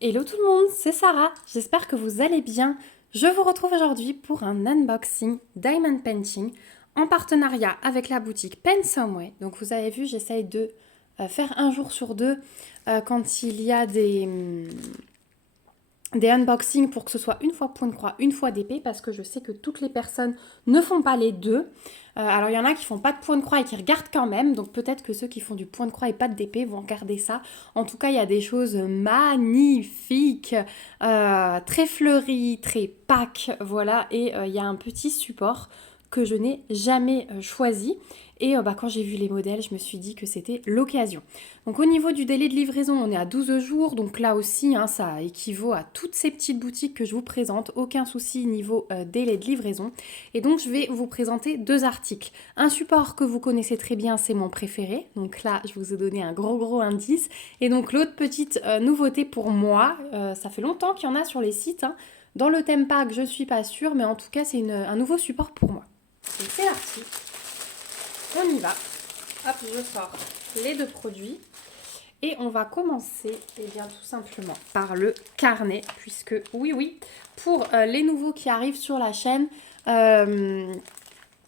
Hello tout le monde, c'est Sarah, j'espère que vous allez bien. Je vous retrouve aujourd'hui pour un unboxing Diamond Painting en partenariat avec la boutique Pen Someway. Donc vous avez vu, j'essaye de faire un jour sur deux quand il y a des unboxings pour que ce soit une fois point de croix, une fois d'épée, parce que je sais que toutes les personnes ne font pas les deux. Alors il y en a qui font pas de point de croix et qui regardent quand même, donc peut-être que ceux qui font du point de croix et pas d'épée vont regarder ça. En tout cas, il y a des choses magnifiques, très fleuries, très Pâques, voilà, et il y a un petit support que je n'ai jamais choisi. Et quand j'ai vu les modèles, je me suis dit que c'était l'occasion. Donc au niveau du délai de livraison, on est à 12 jours. Donc là aussi, hein, ça équivaut à toutes ces petites boutiques que je vous présente. Aucun souci niveau délai de livraison. Et donc je vais vous présenter deux articles. Un support que vous connaissez très bien, c'est mon préféré. Donc là, je vous ai donné un gros indice. Et donc l'autre petite nouveauté pour moi, ça fait longtemps qu'il y en a sur les sites. Hein. Dans le thème pack, je ne suis pas sûre, mais en tout cas, c'est un nouveau support pour moi. Donc c'est parti. On y va. Hop, je sors les deux produits. Et on va commencer bien, tout simplement par le carnet, puisque oui, pour les nouveaux qui arrivent sur la chaîne,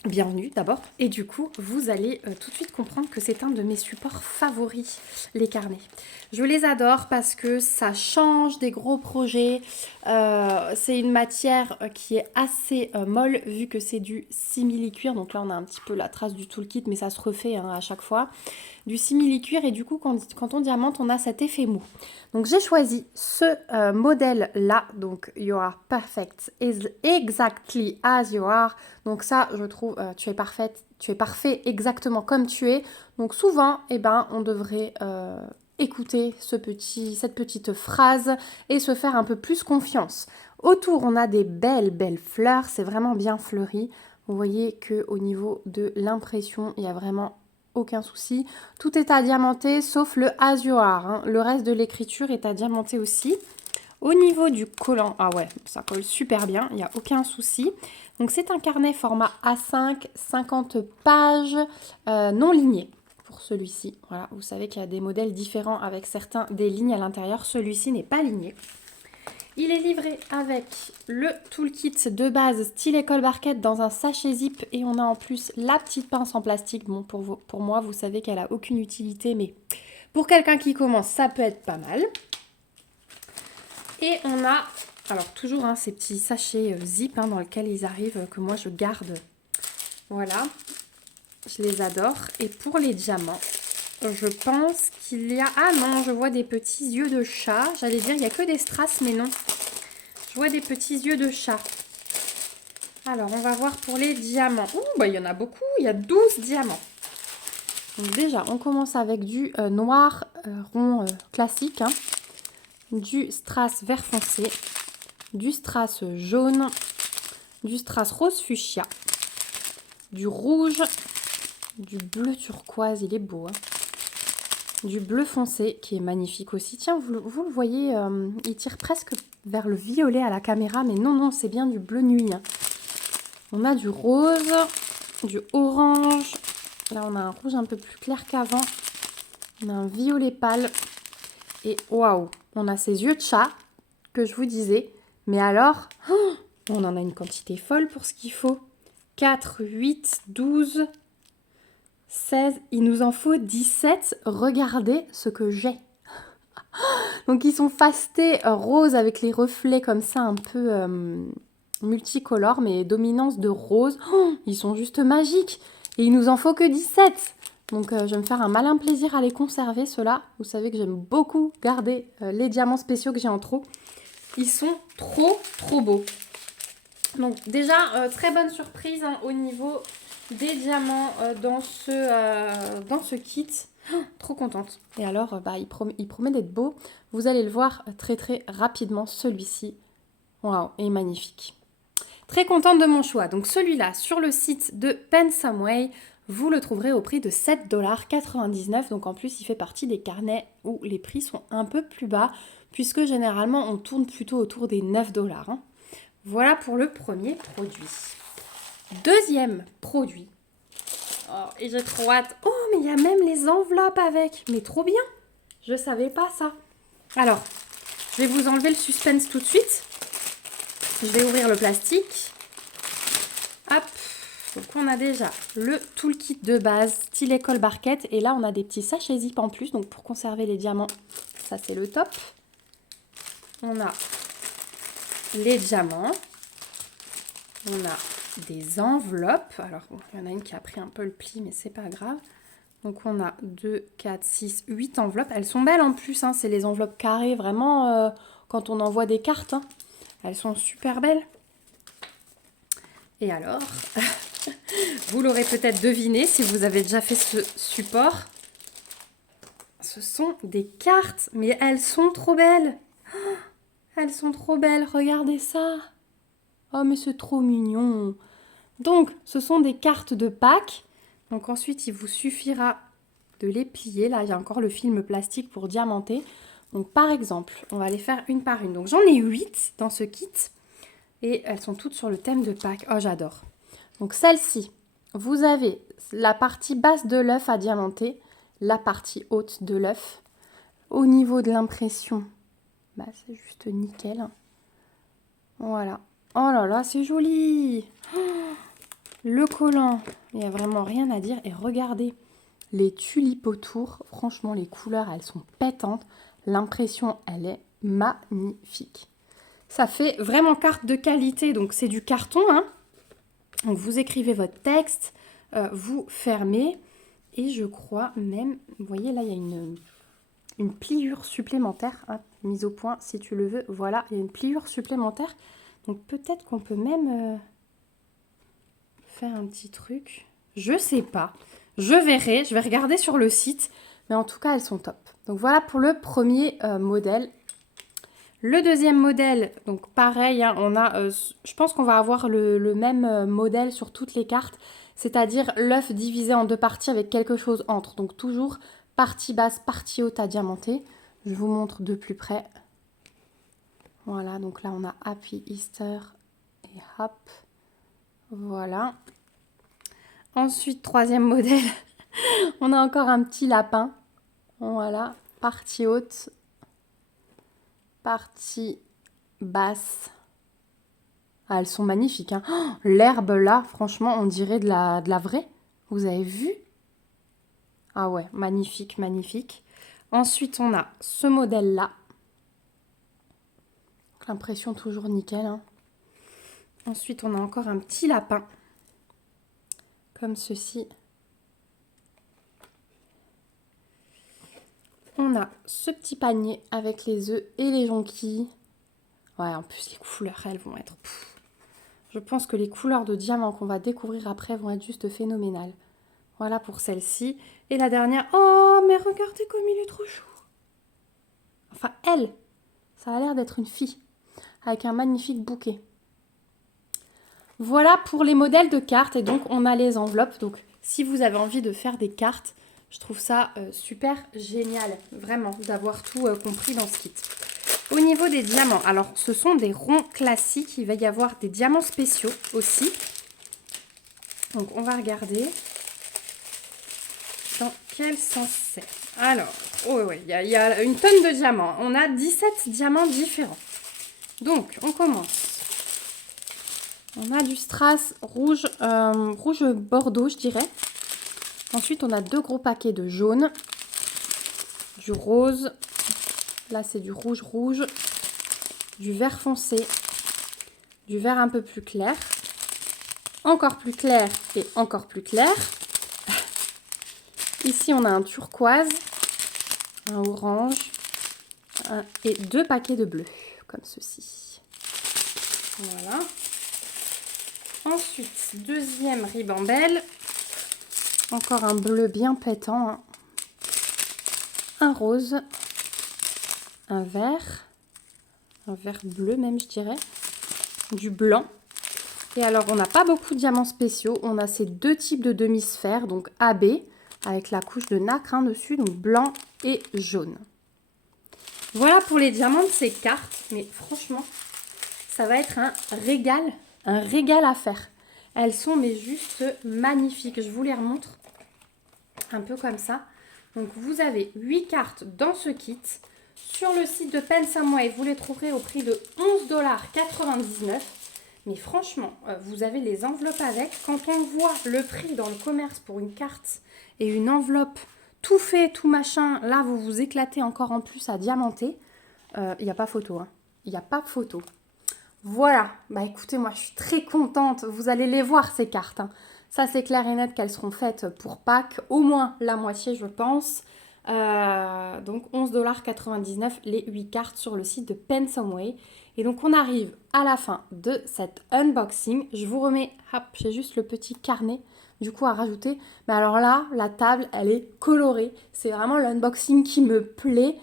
bienvenue d'abord. Et du coup, vous allez tout de suite comprendre que c'est un de mes supports favoris, les carnets. Je les adore parce que ça change des gros projets. C'est une matière qui est assez molle vu que c'est du simili-cuir. Donc là, on a un petit peu la trace du toolkit, mais ça se refait hein, à chaque fois. Du simili-cuir et du coup, quand on diamante, on a cet effet mou. Donc j'ai choisi ce modèle-là. Donc You are perfect is exactly as you are. Donc ça, je trouve, tu es parfaite, tu es parfait exactement comme tu es. Donc souvent, eh ben, on devrait écouter cette petite phrase et se faire un peu plus confiance. Autour, on a des belles fleurs. C'est vraiment bien fleuri. Vous voyez qu'au niveau de l'impression, il y a vraiment aucun souci. Tout est à diamanter sauf le as you are. Hein. Le reste de l'écriture est à diamanter aussi. Au niveau du collant, ah ouais, ça colle super bien, il n'y a aucun souci. Donc c'est un carnet format A5, 50 pages, non ligné pour celui-ci. Voilà, vous savez qu'il y a des modèles différents avec certains des lignes à l'intérieur. Celui-ci n'est pas ligné. Il est livré avec le toolkit de base style école barquette dans un sachet zip et on a en plus la petite pince en plastique. Bon, pour moi, vous savez qu'elle n'a aucune utilité, mais pour quelqu'un qui commence, ça peut être pas mal. Et on a, alors toujours hein, ces petits sachets zip hein, dans lesquels ils arrivent, que moi je garde. Voilà, je les adore. Et pour les diamants, je pense qu'il y a... Ah non, je vois des petits yeux de chat. J'allais dire, il n'y a que des strass, mais non. Je vois des petits yeux de chat. Alors, on va voir pour les diamants. Ouh, bah il y en a beaucoup. Il y a 12 diamants. Donc déjà, on commence avec du noir rond classique. Hein, du strass vert foncé. Du strass jaune. Du strass rose fuchsia. Du rouge. Du bleu turquoise. Il est beau. Hein, du bleu foncé qui est magnifique aussi. Tiens, vous le voyez, il tire presque vers le violet à la caméra, mais non, c'est bien du bleu nuit. Hein. On a du rose, du orange. Là, on a un rouge un peu plus clair qu'avant. On a un violet pâle. Et waouh, on a ces yeux de chat que je vous disais. Mais alors, on en a une quantité folle pour ce qu'il faut. 4, 8, 12, 16. Il nous en faut 17. Regardez ce que j'ai. Donc ils sont fastés rose avec les reflets comme ça un peu multicolores mais dominance de rose. Oh, ils sont juste magiques et il nous en faut que 17. Donc je vais me faire un malin plaisir à les conserver ceux-là. Vous savez que j'aime beaucoup garder les diamants spéciaux que j'ai en trop. Ils sont trop beaux. Donc déjà très bonne surprise hein, au niveau des diamants dans ce kit. Trop contente. Et alors, il promet d'être beau. Vous allez le voir très rapidement. Celui-ci, waouh, est magnifique. Très contente de mon choix. Donc celui-là, sur le site de Pen Someway, vous le trouverez au prix de 7,99 $. Donc en plus, il fait partie des carnets où les prix sont un peu plus bas, puisque généralement, on tourne plutôt autour des 9 $. Hein. Voilà pour le premier produit. Deuxième produit. Oh, et j'ai trop hâte. Oh, mais il y a même les enveloppes avec. Mais trop bien. Je savais pas ça. Alors, Je vais vous enlever le suspense tout de suite. Je vais ouvrir le plastique. Hop. Donc on a déjà le toolkit de base, style école barquette. Et là on a des petits sachets zip en plus. Donc pour conserver les diamants, ça c'est le top. On a les diamants. On a des enveloppes. Alors bon, il y en a une qui a pris un peu le pli, mais c'est pas grave. Donc on a 2, 4, 6, 8 enveloppes. Elles sont belles en plus, hein. C'est les enveloppes carrées, vraiment quand on envoie des cartes. Hein. Elles sont super belles. Et alors, vous l'aurez peut-être deviné si vous avez déjà fait ce support. Ce sont des cartes, mais elles sont trop belles. Oh, elles sont trop belles, regardez ça. Oh mais c'est trop mignon. Donc ce sont des cartes de Pâques. Donc ensuite il vous suffira de les plier. Là il y a encore le film plastique pour diamanter. Donc par exemple, on va les faire une par une. Donc j'en ai 8 dans ce kit. Et elles sont toutes sur le thème de Pâques. Oh j'adore. Donc celle-ci, vous avez la partie basse de l'œuf à diamanter. La partie haute de l'œuf. Au niveau de l'impression, bah, c'est juste nickel. Voilà. Oh là là, c'est joli. Oh, le collant, il n'y a vraiment rien à dire. Et regardez les tulipes autour. Franchement, les couleurs, elles sont pétantes. L'impression, elle est magnifique. Ça fait vraiment carte de qualité. Donc, c'est du carton. Hein. Donc, vous écrivez votre texte. Vous fermez. Et je crois même, vous voyez, là, il y a une pliure supplémentaire. Hop, mise au point, si tu le veux. Voilà, il y a une pliure supplémentaire. Donc, peut-être qu'on peut même... faire un petit truc. Je sais pas. Je verrai. Je vais regarder sur le site. Mais en tout cas, elles sont top. Donc voilà pour le premier modèle. Le deuxième modèle, donc pareil, hein, on a, je pense qu'on va avoir le même modèle sur toutes les cartes. C'est-à-dire l'œuf divisé en deux parties avec quelque chose entre. Donc toujours partie basse, partie haute à diamanter. Je vous montre de plus près. Voilà, donc là on a Happy Easter et hop. Voilà. Ensuite, troisième modèle, on a encore un petit lapin. Voilà, partie haute, partie basse. Ah, elles sont magnifiques. Hein. Oh, l'herbe là, franchement, on dirait de la vraie. Vous avez vu? Ah ouais, magnifique, magnifique. Ensuite, on a ce modèle-là. L'impression toujours nickel. Hein. Ensuite, on a encore un petit lapin. Comme ceci. On a ce petit panier avec les œufs et les jonquilles. Ouais, en plus, les couleurs, elles vont être... Je pense que les couleurs de diamant qu'on va découvrir après vont être juste phénoménales. Voilà pour celle-ci. Et la dernière... Oh, mais regardez comme il est trop chou. Enfin, elle. Ça a l'air d'être une fille. Avec un magnifique bouquet. Voilà pour les modèles de cartes. Et donc, on a les enveloppes. Donc, si vous avez envie de faire des cartes... Je trouve ça super génial, vraiment, d'avoir tout compris dans ce kit. Au niveau des diamants, alors ce sont des ronds classiques. Il va y avoir des diamants spéciaux aussi. Donc on va regarder dans quel sens c'est. Alors, oh ouais, il y a une tonne de diamants. On a 17 diamants différents. Donc on commence. On a du strass rouge, rouge bordeaux, je dirais. Ensuite, on a 2 gros paquets de jaune, du rose, là c'est du rouge, du vert foncé, du vert un peu plus clair, encore plus clair et encore plus clair. Ici, on a un turquoise, un orange et 2 paquets de bleu, comme ceci. Voilà. Ensuite, deuxième ribambelle. Encore un bleu bien pétant, hein. Un rose, un vert bleu même je dirais, du blanc. Et alors on n'a pas beaucoup de diamants spéciaux, on a ces 2 types de demi-sphères, donc AB, avec la couche de nacre hein, dessus, donc blanc et jaune. Voilà pour les diamants de ces cartes, mais franchement, ça va être un régal à faire. Elles sont mais juste magnifiques, je vous les remontre. Un peu comme ça. Donc vous avez 8 cartes dans ce kit. Sur le site de Pensumway, vous les trouverez au prix de 11,99 $. Mais franchement, vous avez les enveloppes avec. Quand on voit le prix dans le commerce pour une carte et une enveloppe, tout fait, tout machin, là vous vous éclatez encore en plus à diamanter. Il n'y a pas photo, hein. Il n'y a pas photo. Voilà, bah écoutez, moi je suis très contente. Vous allez les voir ces cartes, hein. Ça c'est clair et net qu'elles seront faites pour Pâques, au moins la moitié je pense. Donc 11,99 $ les 8 cartes sur le site de Pensumway. Et donc on arrive à la fin de cet unboxing. Je vous remets, hop, j'ai juste le petit carnet du coup à rajouter. Mais alors là, la table, elle est colorée. C'est vraiment l'unboxing qui me plaît.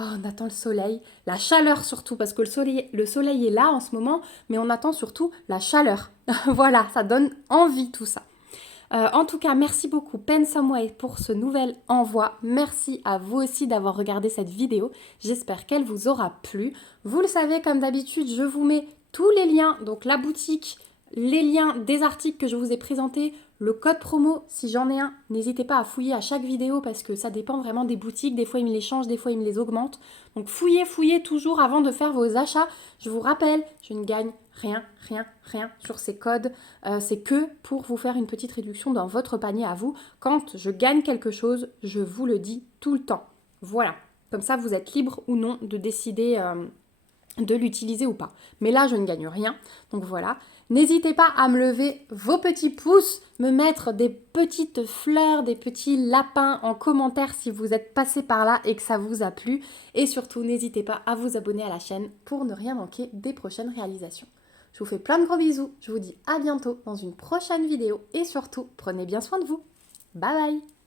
Oh, on attend le soleil, la chaleur surtout, parce que le soleil est là en ce moment, mais on attend surtout la chaleur. Voilà, ça donne envie tout ça. En tout cas, merci beaucoup Pensumway pour ce nouvel envoi. Merci à vous aussi d'avoir regardé cette vidéo. J'espère qu'elle vous aura plu. Vous le savez, comme d'habitude, je vous mets tous les liens, donc la boutique, les liens des articles que je vous ai présentés, le code promo si j'en ai un. N'hésitez pas à fouiller à chaque vidéo parce que ça dépend vraiment des boutiques. Des fois, ils me les changent, des fois, ils me les augmentent. Donc, fouillez toujours avant de faire vos achats. Je vous rappelle, je ne gagne rien sur ces codes. C'est que pour vous faire une petite réduction dans votre panier à vous. Quand je gagne quelque chose, je vous le dis tout le temps. Voilà. Comme ça, vous êtes libre ou non de décider de l'utiliser ou pas. Mais là, je ne gagne rien. Donc voilà. N'hésitez pas à me lever vos petits pouces, me mettre des petites fleurs, des petits lapins en commentaire si vous êtes passé par là et que ça vous a plu. Et surtout, n'hésitez pas à vous abonner à la chaîne pour ne rien manquer des prochaines réalisations. Je vous fais plein de gros bisous. Je vous dis à bientôt dans une prochaine vidéo. Et surtout, prenez bien soin de vous. Bye bye!